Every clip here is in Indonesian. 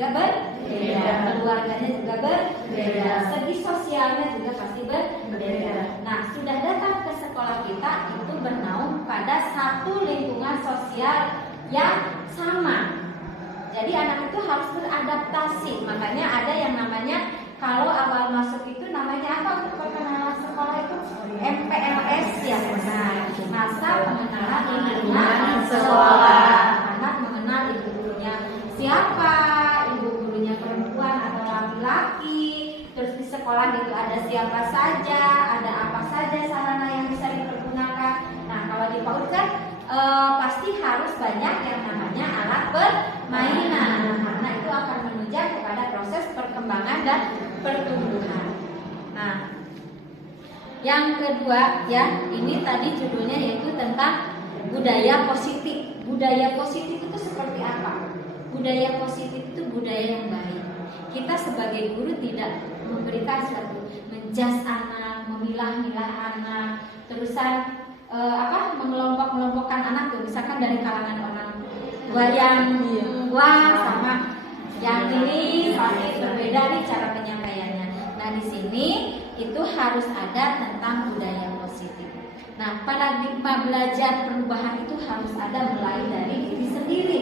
juga berbeda, keluarganya juga berbeda, segi sosialnya juga pasti berbeda. Nah, sudah datang ke sekolah kita itu bernaung pada satu lingkungan sosial yang sama. Jadi anak itu harus beradaptasi. Makanya ada yang namanya kalau awal masuk itu namanya apa untuk perkenalan sekolah itu? MPLS ya, masa pengenalan lingkungan sekolah. Anak mengenal ibu gurunya siapa, ibu gurunya perempuan atau laki-laki. Terus di sekolah itu ada siapa saja, ada apa saja sarana yang bisa dipergunakan. Nah, kalau di PAUD kan pasti harus banyak yang namanya alat permainan, karena itu akan menunjang kepada proses perkembangan dan pertumbuhan. Nah, yang kedua ya, ini tadi judulnya yaitu tentang budaya positif. Budaya positif itu seperti apa? Budaya positif itu budaya yang baik. Kita sebagai guru tidak memberikan suatu menjas anak, memilah-milah anak, terusan mengelompok-kelompokkan anak tuh, misalkan dari kalangan orang tua yang tua sama yang ini pasti berbeda nih cara penyampaiannya. Nah, di sini itu harus ada tentang budaya positif. Nah, paradigma belajar perubahan itu harus ada mulai dari diri sendiri.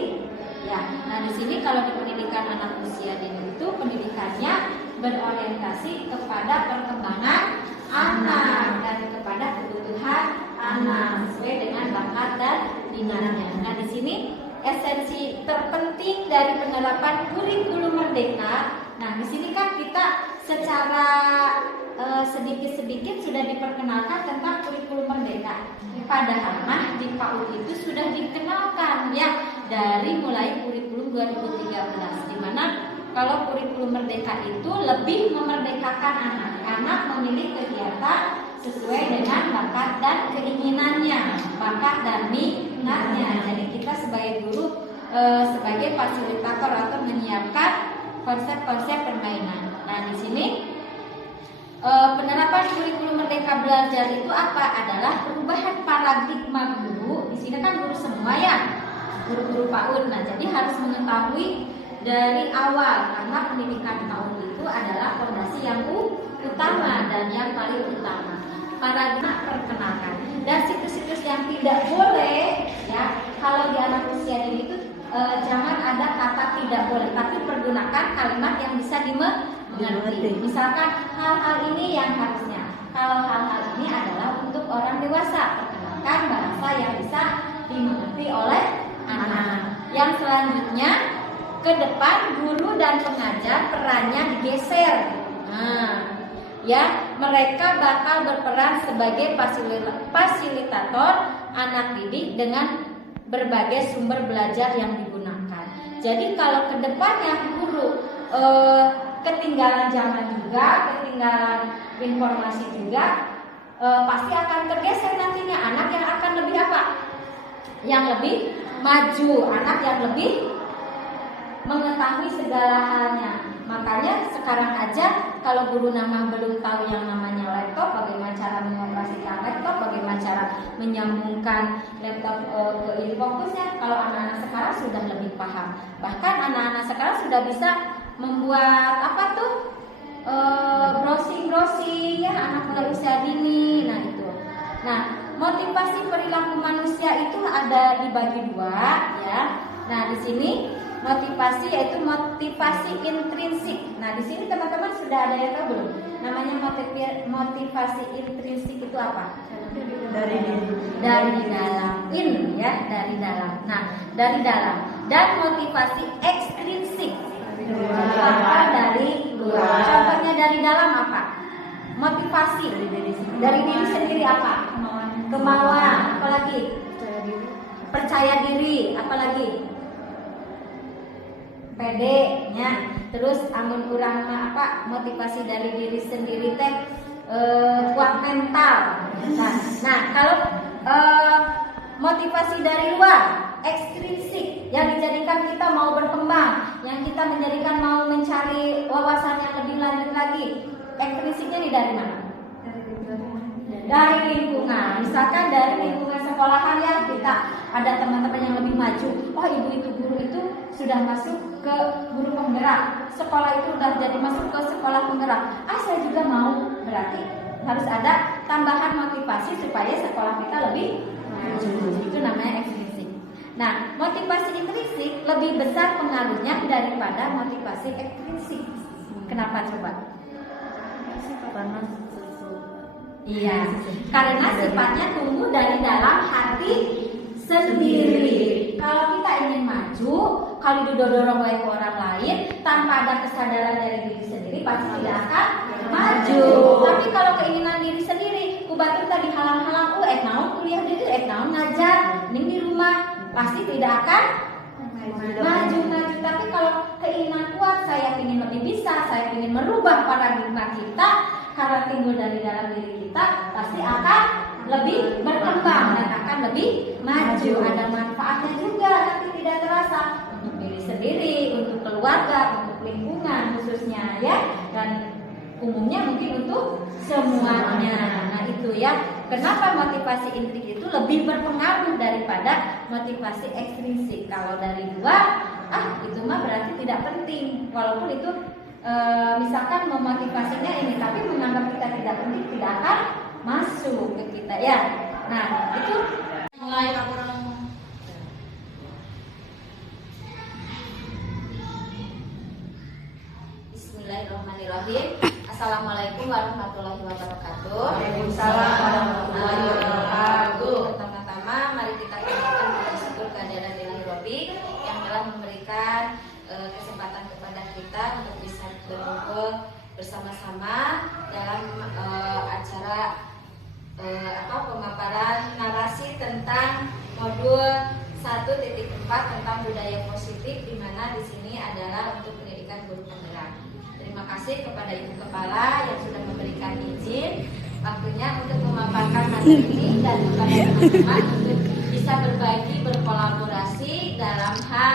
Ya, nah di sini kalau di pendidikan anak usia dini itu pendidikannya berorientasi kepada perkembangan anak dan kepada kebutuhan anak sesuai dengan bakat dan minatnya. Nah, di sini esensi terpenting dari penerapan kurikulum merdeka. Nah, di sini kan kita secara sedikit-sedikit sudah diperkenalkan tentang kurikulum merdeka. Padahal mah di PAUD itu sudah dikenalkan ya dari mulai kurikulum 2013, di mana kalau kurikulum merdeka itu lebih memerdekakan anak-anak memilih kegiatan sesuai dengan bakat dan keinginannya, bakat dan minatnya. Jadi kita sebagai guru sebagai fasilitator atau menyiapkan konsep-konsep permainan. Nah, di sini penerapan kurikulum merdeka belajar itu apa? Adalah perubahan paradigma guru. Di sini kan guru semua ya, guru-guru PAUD. Nah, jadi harus mengetahui dari awal karena pendidikan PAUD itu adalah fondasi yang utama dan yang paling utama. Paradigma perkenalkan dan situs-situs yang tidak boleh ya. Kalau di anak usia dini itu jangan ada kata tidak boleh, tapi pergunakan kalimat yang bisa dimengerti. Misalkan hal-hal ini yang harusnya. Kalau hal-hal ini adalah untuk orang dewasa, perkenalkan bahasa yang bisa dimengerti oleh anak. Yang selanjutnya, ke depan guru dan pengajar perannya digeser. Nah, ya, mereka bakal berperan sebagai fasilitator anak didik dengan berbagai sumber belajar yang digunakan. Jadi kalau ke depannya guru ketinggalan zaman juga, ketinggalan informasi juga, pasti akan tergeser nantinya. Anak yang akan lebih apa? Yang lebih maju, anak yang lebih mengetahui segala halnya. Makanya sekarang aja kalau guru belum tahu yang namanya laptop, bagaimana cara mengoperasikan laptop, bagaimana cara menyambungkan laptop ke infocusnya, kalau anak-anak sekarang sudah lebih paham. Bahkan anak-anak sekarang sudah bisa membuat browsing ya, anak mulai usia dini. Nah, itu. Nah, motivasi perilaku manusia itu ada dibagi dua ya. Nah, di sini motivasi yaitu motivasi intrinsik. Nah, di sini teman-teman sudah ada yang tahu belum? Namanya motivasi intrinsik itu apa? Dari dalam, ya, dari dalam. Nah, dari dalam. Dan motivasi ekstrinsik apa? Dari luar. Contohnya dari dalam apa? Motivasi dari diri sendiri apa? Kemauan. Apalagi? Percaya diri. Apalagi? PD-nya. Terus amun kurang apa? Motivasi dari diri sendiri teh kuat mental. Nah, kalau motivasi dari luar, ekstrinsik, yang dijadikan kita mau berkembang, yang kita menjadikan mau mencari wawasan yang lebih lanjut lagi, ekstrinsiknya ini dari mana? Dari lingkungan. Misalkan dari lingkungan sekolahan ya, kita ada teman-teman yang lebih maju, oh ibu itu guru itu sudah masuk ke guru penggerak, sekolah itu udah jadi masuk ke sekolah penggerak, saya juga mau, berarti harus ada tambahan motivasi supaya sekolah kita lebih maju. Itu namanya ekstrinsik. Nah, motivasi intrinsik lebih besar pengaruhnya daripada motivasi ekstrinsik. Kenapa coba? Karena Iya, karena sifatnya tumbuh dari dalam hati sendiri. Kalau kita ingin maju, kalau didorong oleh orang lain tanpa ada kesadaran dari diri sendiri, pasti tidak akan maju. Tapi kalau keinginan diri sendiri, kubatur tadi halang-halang, naon kuliah diri, naon ngajar, ning di rumah, pasti tidak akan maju. Tapi kalau keinginan kuat, saya ingin lebih bisa, saya ingin merubah paradigma kita, karena timbul dari dalam diri kita, pasti akan lebih berkembang dan akan lebih maju. Ada manfaatnya juga, nanti tidak terasa untuk diri sendiri, untuk keluarga, untuk lingkungan khususnya ya, dan umumnya mungkin untuk semuanya. Nah itu ya, kenapa motivasi intrinsik itu lebih berpengaruh daripada motivasi ekstrinsik. Kalau dari dua, itu mah berarti tidak penting, walaupun itu misalkan memotivasinya ini, tapi menganggap kita tidak penting, tidak akan masuk ke kita ya. Nah itu mulai orang. Bismillahirrahmanirrahim. Assalamualaikum warahmatullahi wabarakatuh. Waalaikumsalam warahmatullahi wabarakatuh. Pertama-tama mari kita panjatkan puji syukur kehadirat Ilahi Rabbi yang telah memberikan kesempatan kepada kita untuk bisa berkumpul bersama-sama dalam acara pemaparan narasi tentang modul 1.4 tentang budaya positif, di mana di sini adalah untuk pendidikan guru penggerak. Terima kasih kepada Ibu Kepala yang sudah memberikan izin waktunya untuk memaparkan materi ini, dan kepada teman-teman untuk bisa berbagi, berkolaborasi dalam hal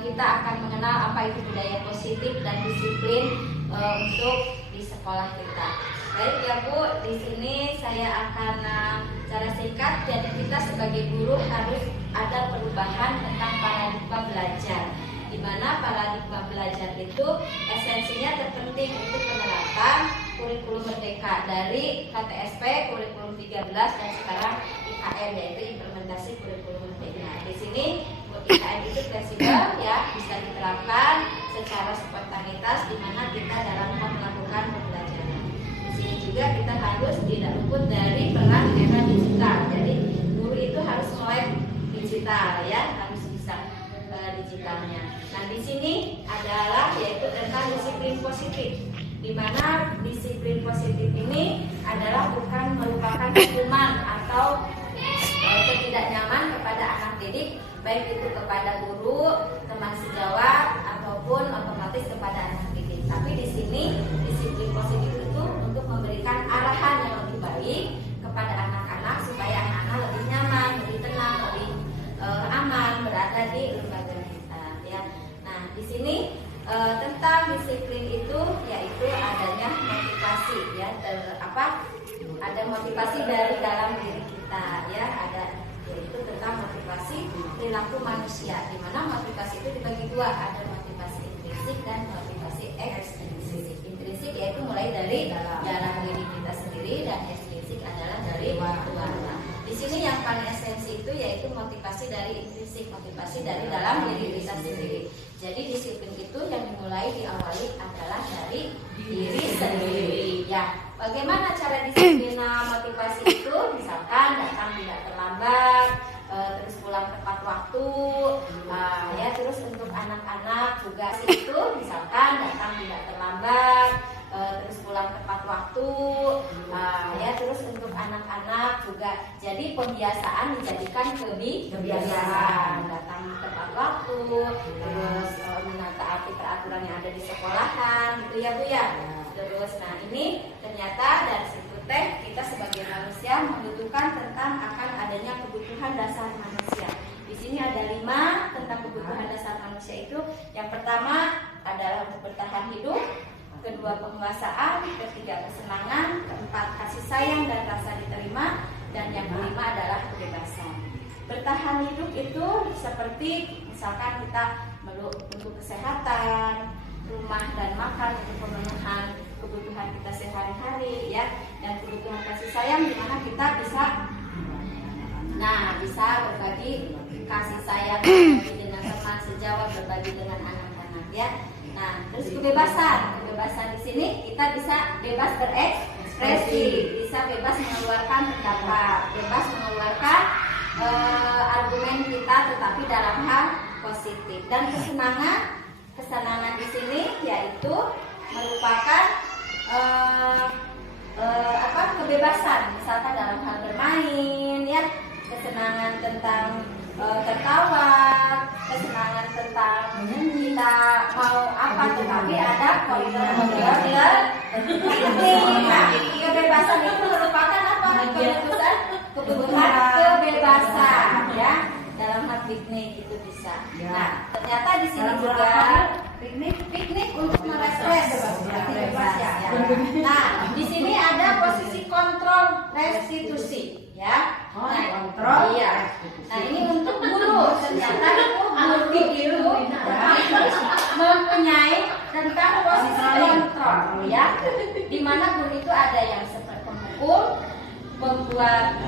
kita akan mengenal apa itu budaya positif dan disiplin untuk di sekolah kita. Baik ya Bu, di sini saya akan cara singkat. Jadi kita sebagai guru harus ada perubahan tentang paradigma belajar, di mana paradigma belajar itu esensinya terpenting untuk penerapan kurikulum merdeka dari KTSP, kurikulum 13 dan sekarang IKN, yaitu implementasi kurikulum merdeka. Di sini IKN itu fleksibel ya, bisa diterapkan secara spontanitas di mana kita dalam melakukan pembelajaran. Di sini juga kita harus tidak luput dari peran era digital. Jadi guru itu harus melek digital ya, harus bisa digitalnya. Nah di sini adalah yaitu tentang disiplin positif, di mana disiplin positif ini adalah bukan merupakan hukuman atau ketidaknyaman kepada anak didik, baik itu kepada guru, teman sejawat ataupun otomatis kepada anak didik. Tapi di sini disiplin positif itu untuk memberikan arahan yang lebih baik kepada anak-anak supaya anak-anak lebih nyaman, lebih tenang, lebih aman berada di lembaga kita ya. Nah, di sini tentang disiplin itu yaitu adanya motivasi ya, ada motivasi dari dalam diri kita ya, ada yaitu tentang motivasi perilaku manusia, di mana motivasi itu dibagi dua, ada motivasi intrinsik dan motivasi ekstrinsik. Intrinsik yaitu mulai dari dalam diri kita sendiri, dan ekstrinsik adalah dari luar. Di sini yang paling esensi itu yaitu motivasi dari intrinsik, motivasi dari dalam diri kita sendiri. Jadi disiplin itu yang dimulai diawali adalah dari diri sendiri. Ya, bagaimana cara disiplin motivasi itu? Misalkan datang tidak terlambat, terus pulang tepat waktu, ya. Terus untuk anak-anak juga itu, misalkan datang tidak terlambat, terus pulang tepat waktu, ya. Terus untuk anak-anak juga jadi pembiasaan, dijadikan kebiasaan, datang tepat waktu, terus menaati peraturan yang ada di sekolahan, gitu ya Bu ya. Terus nah ini ternyata dari situ teh kita sebagai manusia membutuhkan tentang akan adanya kebutuhan dasar manusia. Di sini ada 5 tentang kebutuhan dasar manusia itu. Yang pertama adalah untuk bertahan hidup, kedua penguasaan, ketiga kesenangan, keempat kasih sayang dan rasa diterima, dan yang kelima adalah kebebasan. bertahan hidup itu seperti misalkan kita untuk kesehatan, rumah dan makan untuk pemenuhan kebutuhan kita sehari-hari ya, dan kebutuhan kasih sayang di mana kita bisa berbagi kasih sayang, berbagi dengan teman sejawat, berbagi dengan anak-anak ya. Nah, terus kebebasan di sini kita bisa bebas berekspresi, bisa bebas mengeluarkan pendapat, bebas mengeluarkan argumen kita, tetapi dalam hal positif. Dan kesenangan di sini yaitu merupakan kebebasan, misalkan dalam hal bermain ya, kesenangan tentang tertawa, kesenangan tentang kita mau apa, tetapi ada koridor nah, kebebasan itu merupakan apa? Kebutuhan kebebasan ya, dalam hal piknik itu bisa. Nah, ternyata di sini juga piknik untuk merefresh ya. Nah, di sini ada posisi kontrol restitusi ya. Nah, kontrol. Iya. Nah, ini untuk guru. Ternyata guru itu mempunyai tentang posisi kontrol ya. Di mana guru itu ada yang seperti penghukum, membuat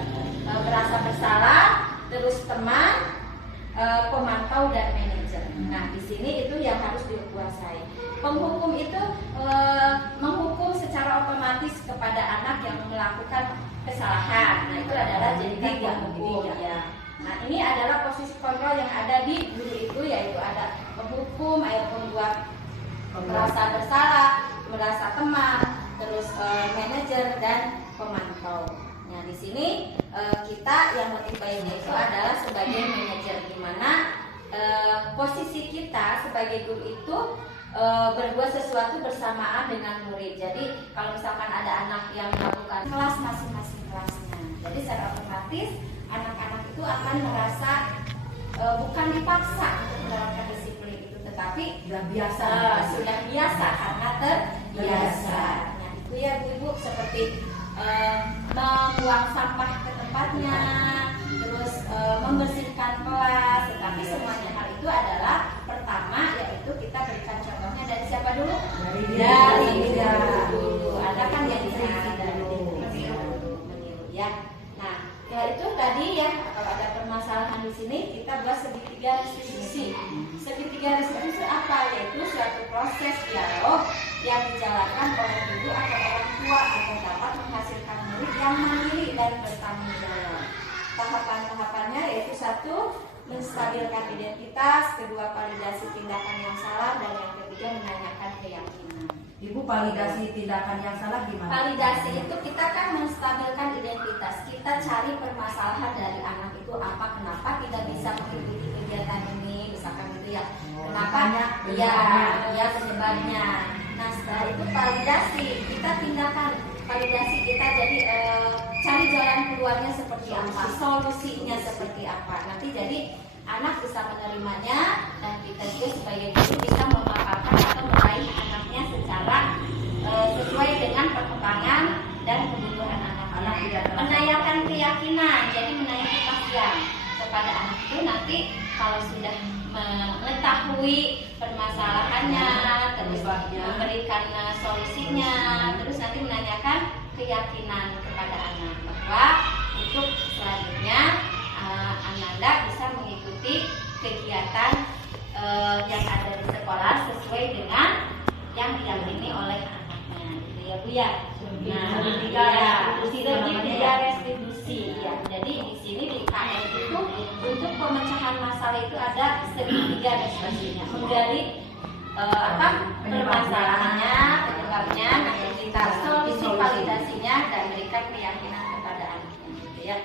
merasa bersalah, terus teman, pemantau dan manajer. Nah, di sini itu yang harus dikuasai. Penghukum itu menghukum secara otomatis kepada anak yang melakukan kesalahan. Nah, itu adalah jadi penghukum ya. Nah, ini adalah posisi kontrol yang ada di guru itu, yaitu ada penghukum, membuat merasa bersalah, merasa teman, terus manajer dan pemantau. Nah, di sini kita yang lebih baiknya itu adalah sebagai manajer, di mana posisi kita sebagai guru itu berbuat sesuatu bersamaan dengan murid. Jadi kalau misalkan ada anak yang melakukan kelas masing-masing kelasnya, jadi secara otomatis anak-anak itu akan merasa bukan dipaksa untuk menerapkan disiplin itu, tetapi sudah biasa karena terbiasa. Nah, itu ya Bu-ibu, seperti membuang sampah ke tempatnya, terus membersihkan kelas, tetapi semuanya hal itu adalah pertama yaitu kita berikan contohnya dari siapa dulu? Dari dulu. Ada kan yang meniru ya. Nah, ya itu tadi ya, kalau ada permasalahan di sini kita buat segitiga restitusi. Segitiga restitusi apa? Yaitu suatu proses dialog yang dijalankan oleh guru atau orang tua agar dapat menghasilkan murid yang mandiri dan bertanggung jawab. Tahapan-tahapannya yaitu satu, menstabilkan identitas, kedua, validasi tindakan yang salah, dan yang ketiga, menanyakan keyakinan. Ibu, validasi tindakan yang salah gimana? Validasi itu kita kan menstabilkan identitas, kita cari permasalahan dari anak itu apa, kenapa tidak bisa mengikuti kegiatan ini, misalkan gitu ya. Kenapa? Ya penyebabnya. Nah, setelah itu validasi, kita tindakan validasi kita, jadi cari jalan keluarnya seperti apa, solusinya seperti apa. Nanti jadi anak bisa menerimanya, dan kita juga sebagai guru bisa memaparkan atau meraih anaknya secara sesuai dengan perkembangan dan kebutuhan anak-anak. Menanyakan keyakinan, jadi menanyakan kepastian kepada anak itu nanti kalau sudah mengetahui permasalahannya, terus memberikan solusinya, terus nanti menanyakan keyakinan kepada anak bahwa untuk selanjutnya Ananda bisa mengikuti kegiatan yang ada di sekolah sesuai dengan yang diyakini oleh anaknya, gitu ya Bu ya. Nah, segitiga restitusi ya. Jadi di sini di KM itu untuk pemecahan masalah itu ada segitiga restitusinya, menggali permasalahannya, penyebabnya, nanti kita solusi validasinya, dan berikan keyakinan kepada anaknya, gitu ya.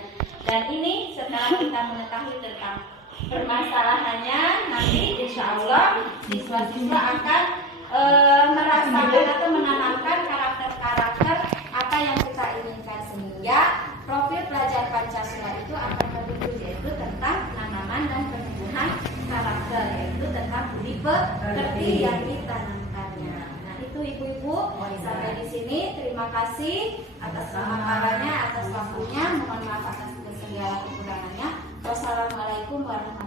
Dan ini setelah kita mengetahui tentang permasalahannya, nanti insya Allah siswa-siswa akan merasakan atau menanamkan karakter-karakter apa yang kita inginkan, sehingga profil pelajar Pancasila itu akan terbentuk, yaitu tentang penanaman dan penumbuhan karakter, yaitu tentang budi pekerti yang ditanamkannya. Nah, itu ibu-ibu, sampai di sini terima kasih atas pemaparannya, atas waktunya. Mohon maaf atas segala kekurangannya. Wassalamualaikum warahmatullahi